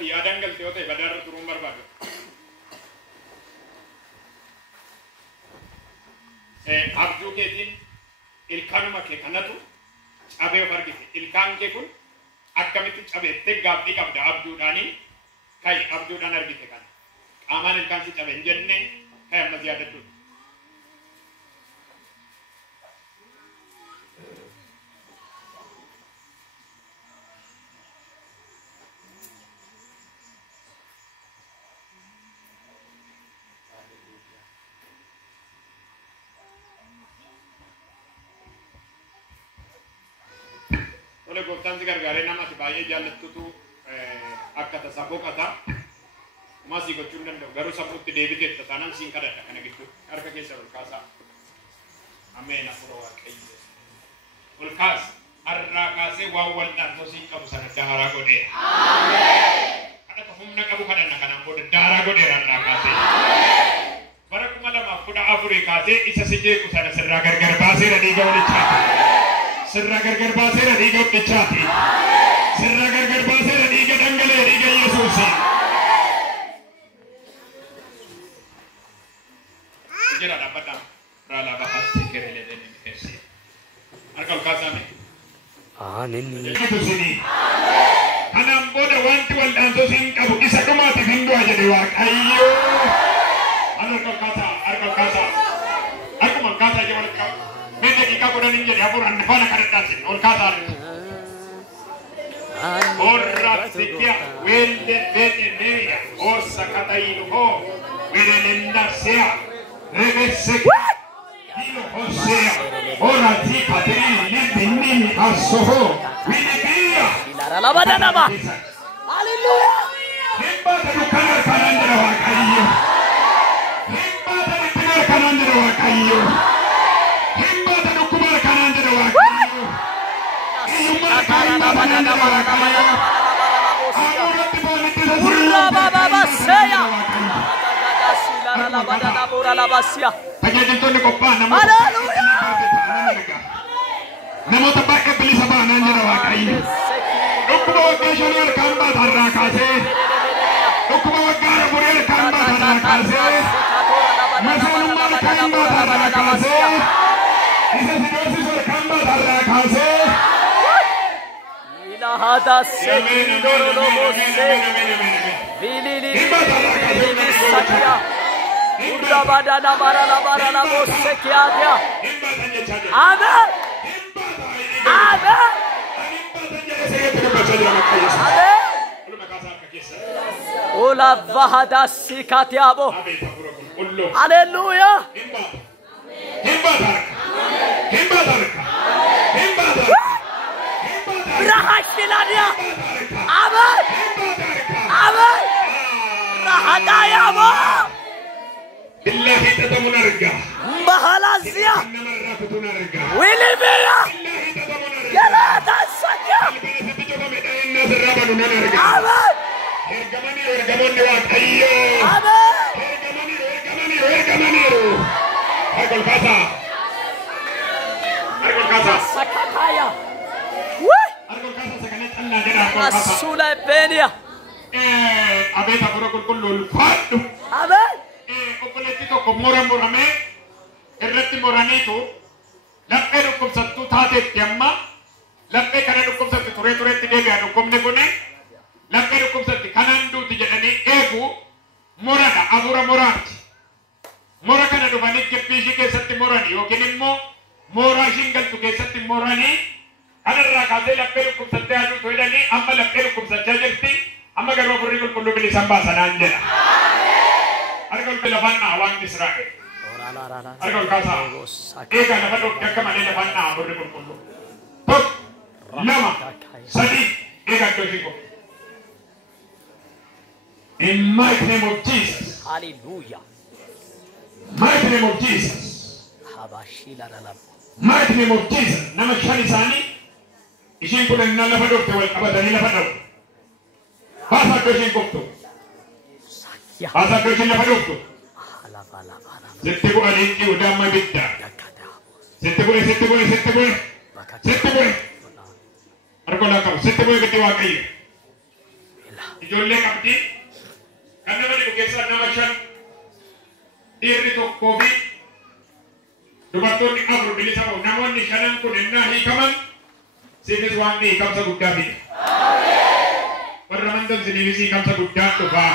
ati yaadan galte yoo ta'e badaarra turuun barbaadu. Abjuu keetiin ilkaanuma kee kanatu cabee of argite. Ilkaan kee kun akkamitti cabeettee gaaffii qabda abjuudhaanii kai abjuudhaan argite kana. Qaamaan ilkaan si cabe hin jenne kai ammas yaadadhu. Oleh gooftaan si gargaaree nama ati baay'ee jaallattutu akka tasaa boqata maasii gochuu hin danda'u garuu sammuutti deebiteetta taanaan siin kadhadha kana gidduu harka keessa ol kaasaa ameen afura waaqayyo ol kaas har'aa kaasee waan wal'aantoo siin qabu sana daaraa godheera kadhata humna qabu kadhanna kanaan booda daaraa godheera har'aa kaasee bara 2014 kaasee isa si jeequ sana sirraa gargar baaseera dhiiga walichaati. Sirra gargar baaseera dhiiga walichaati. Sirra gargar baaseera dhiiga dhangalee dhiiga Yesuusi. Jira dhaabadha. Raalaa bahaatti kerelee deemee keessi. Harka ol kaasame. Aamen. Kanaan booda wanti wal'aansoo siin qabu isa dhumaatiif hin du'a jedhe Waaqayyo. Harka ol kaasaa. Akkuma ol kaasaa jedhe walitti qabu. Mende kita kuda ninja di apuran nafana kadatasin ol kasar. Orra sikia wende vete nevia osa katailo ho wende nendasea revese ilo hosea ora ti patrini nendini asoho wende bia. Ilara bada nama. Haleluya. Himba tadukanar kanandera Waaqayyo. Himba tadukanar kanandera Waaqayyo. Namoota baay'ee bilisa baanaan jedha Waaqayyo. Dhukkuba waggaa shanii harkaan baatarraa kaasee dhukkuba waggaa afurii harkaan baatarraa kaasee maseenummaa harkaan baatarraa kaasee isa si doorsisu harkaan baatarraa kaasee hada sekindorodobose vilili sakia urra badana barala bose kiatia amen amen amen ola vahada sikatiabo haleluya Rahashilania amen amen rahadaya mo billahi tatamunarga mahalazia wilibia galata sakya amen ergamani Waaqayyo amen ergamani Harkol kasa sakataya Asula penia. Abeta pura kulul fatu. Amen. Opoleti to komora morame. Erreti morani to. Lappe rukum sattu thate tiamma. Lappe kana rukum sattu ture tidega rukum ne kone. Lappe rukum sattu kanandu tijani egu morada abura morati. Mora kana dubani kepishi ke satti morani. Okinimmo mora shingal tu ke satti morani. Adarra kaze lappe rukum satte adu toidani amma lappe rukum satte jirti amma garwa furrikul kullu bil sambasa nanjela argol belafanna awang Israel argol kasa ega nafado yakkamane lafanna furrikul kullu tok lama sadi ega dojiko in mighty name of Jesus hallelujah mighty name of Jesus habashila rala mighty name of Jesus nama shanisani Ishin kulen na lafa dokte wal abadani lafa dok. Basa doshin kokto. Basa doshin lafa dokto. Sette bu alinki udah mabidda. Sette bu. Arko lakam sette bu gede Waaqayyo. ijoollee qabdi kan nama dhibu keessaa nama 5 dhiirri tokkoo fi dubartoonni 4 bilisa ba'u namoonni 5 kun innaa hiikaman siifis waan hiikamsa guddaa fide warra mandan siniifis hiikamsa guddaa dhufaa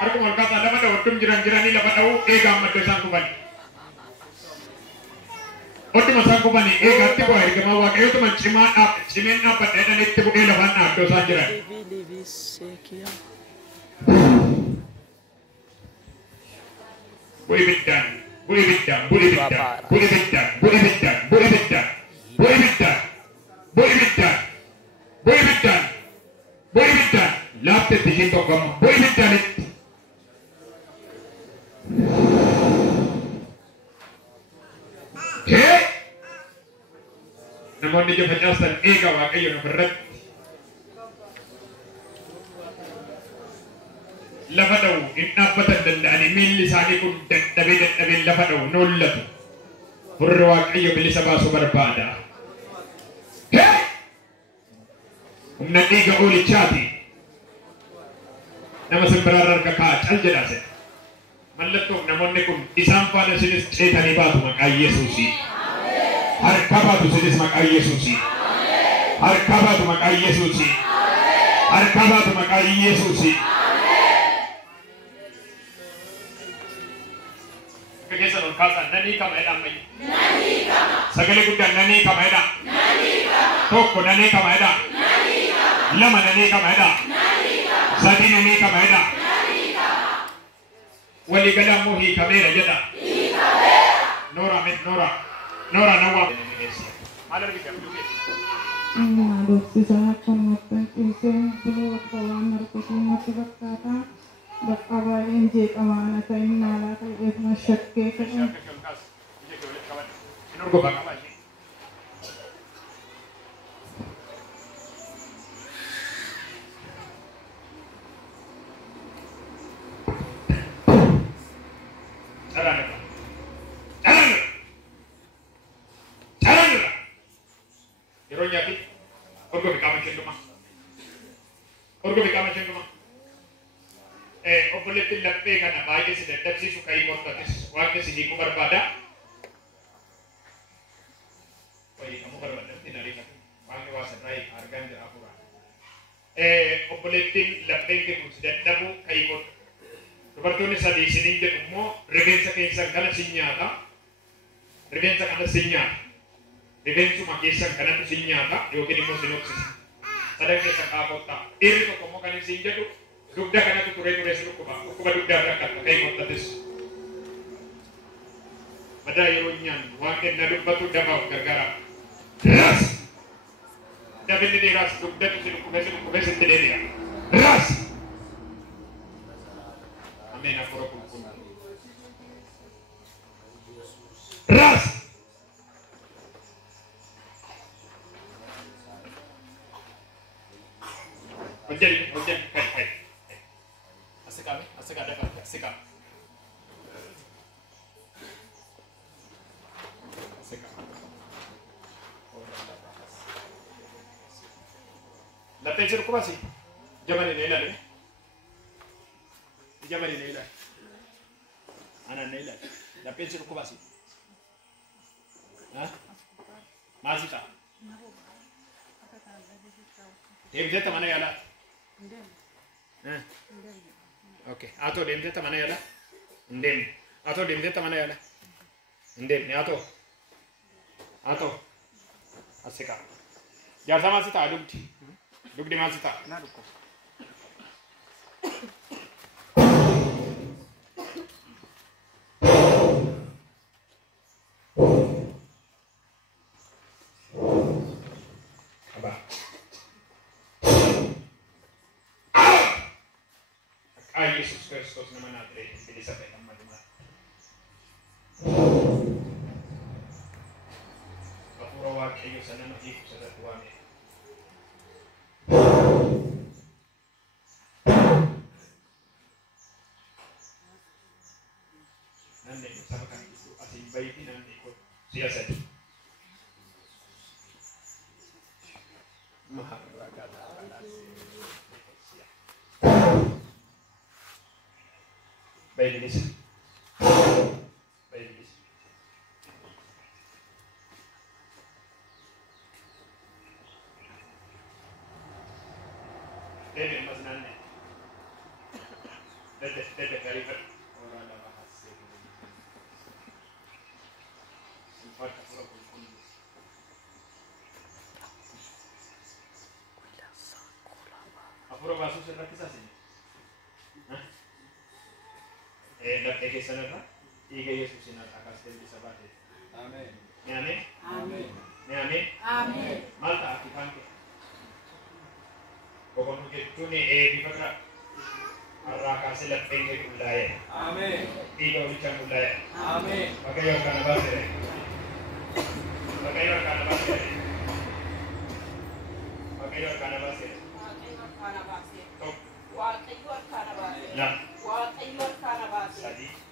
harkuma ol kaasaa lafa dha'u jiranii lafa dha'u eegaa maddoo isaan kubani Ottuma isaan kubani eegaatti bu'aa ergamaa waaqayyootuma cimeen dhaabbadheedhaan itti bu'ee lafaan dhaaddoo isaan jiran. Bu'ii biddaan, bu'ii biddaan, bu'ii biddaan, bu'ii biddaan, bu'ii biddaan, bu'ii biddaan, bu'ii biddaan, bu'ii biddaan, bu'ii biddaan, bu'ii biddaan, laafte tishiin tokko amma bu'ii biddaanitti. Namoonni ija facaasan eegaa waaqayyo namarratti lafa dha'u hin dhaabbatan danda'anii miilli isaanii kun dadhabee lafa dha'u noollatu hurri waaqayyo bilisa baasuu barbaada. Humna dhiiga oolichaati nama simbiraarra harka kaa'a cal jedhaase mallattoof namoonni kun isaan faana isinis ceetanii baatu maqaa Yesuusii. Harkabatu sinis maqaa Yesuusii. Harkabatu maqaa Yesuusii. Harkabatu maqaa Yesuusii. Keessa ol kaasaa nanii kama jedhaan mayyi. Nanii kama. Sagalee guddaan nanii kama jedhaan. Nanii kama. Tokko nanii kama jedhaan. Nanii kama. Lama nanii kama jedhaan. Nanii kama. Sadii nanii kama jedhaan. Nanii kama. Walii galaan moo hiikameera jedhaan. Hiikameera. Noora mit noora. Nora nawa. Malar bisa duduk. Dosa pengotan itu perlu kawan merkusi masih berkata berkata injil amanah saya nala saya itu masyarakat kan. Nurgo bagaimana sih? Nyati orgo bikama cenduma obboleetti laphee kana baay'ee si dadhabsiisu ka'ii mortatis waaqni si hiikuu barbaada hiikamuu barbaadamti nariifatu waaqni waa sirraa argaan jira afuura obboleettiin lapheen kee kun si dadhabu ka'ii morta dubartoonni sadii isiniin jedhu immoo rifeensa keessan kana si nyaata rifeensa kana si nyaata rifeensuma keessan kanatti si nyaata yookiin immoo si noksisa sadan keessan qaaqotta dhiirri tokko immoo kan isin jedhu dugda kanatti ture si dhukkuba dugdaa irra akka ka'ii mortatis madaa yeroo nyaan waan kenna dubbatu dabaaf gargaara ras dabinni dhiiraas dugdatu si dhukkubee sitti deebi'a ras ameen afura qulqulluu ras Hojjani kai asika dafa asika latte jiru kuma si jamani ne ilale ana ne ilale latte jiru kuma si ha masita deemtetta mana yala okay ato deemtetta mana yala ndem ato deemtetta mana yala ndem ne ato asika jaarsa masita dugdi masita na dukko Yesus Kristus nama Nazaret jadi sampai nama Tuhan. Kapura wakil sana masih sana Tuhan. Nanti sama kan itu asyik baik nanti ikut siasat. Mahal beragam. Bayilis. Bayilis. Dede mas nanne. Dede kari kar. Orang dah bahas. Sempat aku pun. Apuro basu serta kisah sini. Eke sana ike Yesus ina akas dari sabate. Amen. Ne amen. Amen. Ne amen. Amen. Malta akipanke. Pokoknya kita ni bifakra arraka selat penge kulaya. Amen. Tiga ucap kulaya. Amen. Pakai yang kana basere. Pakai yang kana basere. Pakai yang kana basere. Pakai yang kana basere. Tok. Pakai yang kana basere. Ya. Waaqayyoon kana baase.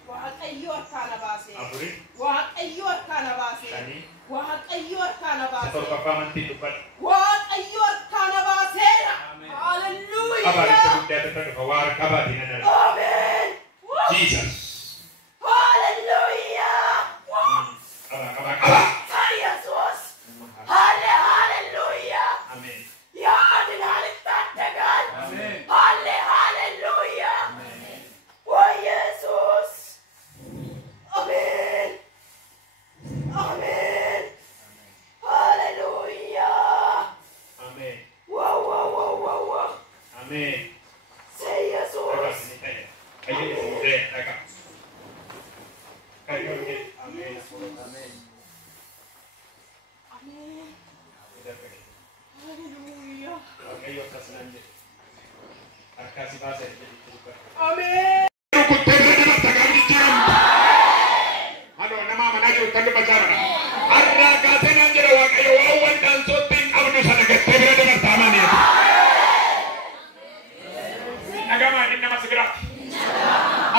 Waaqayyoon kana baase. Afuri. Waaqayyoon kana baase. Shani. Waaqayyoon kana baase. Sator papamanti dubat. Waaqayyoon kana baase. Amen. Hallelujah. Abari sebutnya tentang kawar kabar di mana? Amen. Jesus. Hallelujah. Kabar. Yesus. Hallelujah. Amen. Ya adil halik tandagan. Amen. Hallelujah. Wah Yesus, Amin, Amin, Haleluya, Amin, wah, Amin, say Yesus, ayo sudah, agak, kayu ni, Amin, Amin, Amin, Haleluya, kayu kasananya, kasih bahasa jadi terbuka, Amin. Halo nama mana tu kandu pacaran. Arra kase nanjera wa kayo awan dan sotin abdu sana ke tebra de pertama ni. Agama ini nama segera.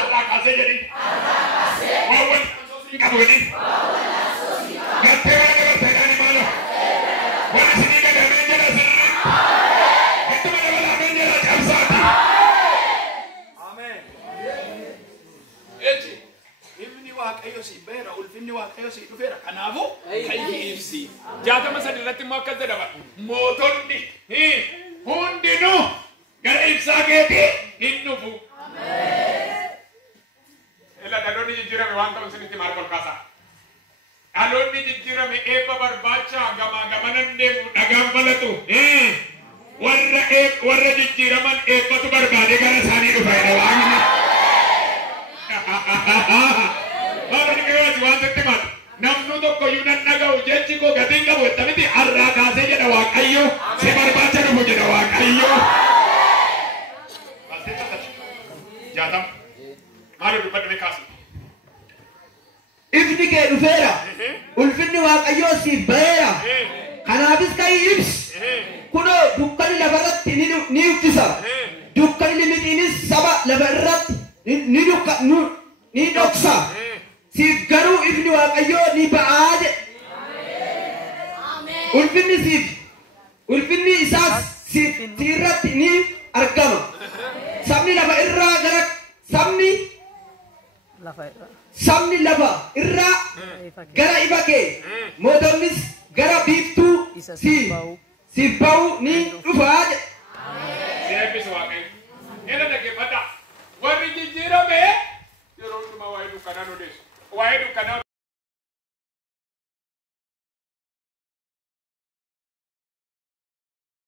Arra kase jadi. Awan kamu ini. Tebra de pertama ni mana? Wala sini ke nanjera sana. Itu mana wala nanjera jamsati. Waaqayyo si beera ulfinni waaqayyo si dhufeera kanaafu kayyi ibsi jaatama sadi irratti immoo akkas jedhama mootonni hundinuu gara ibsaa keetii hin dhufu ila dhaloonni jijjiirame waan ta'u isinitti maal kolkaasa dhaloonni jijjiirame eebba barbaacha gamaa gamanan deemu dhagaan falatu warra jijjiiraman eebbatu barbaade gara isaanii dhufa jedha waaqni Bapak ni kaya si Wanset temat, namnu to koyu nan naga ujenci ko gating ka buat tapi ti arra kase jadi Waaqayyo, si barbaca kamu jadi Waaqayyo. Pasti tak jatam, malu dapat demi kasih. Ifni ke dufera, ulfinni Waaqayyo si beera, kanabis kai ibs, kuno dukkani labarat ni uktisa, dukkani limit ini saba labarat ni doksa. Si garu ifni Waaqayyo ni baad. Amen. Ulfinni isas si tirat ni argama. Sabni laba irra garak sabni laba irra gara ibake. Modonis gara biftu si bau ni ubaad. Siapa Waaqayyo? Ela dah kepada. Wari jijira be.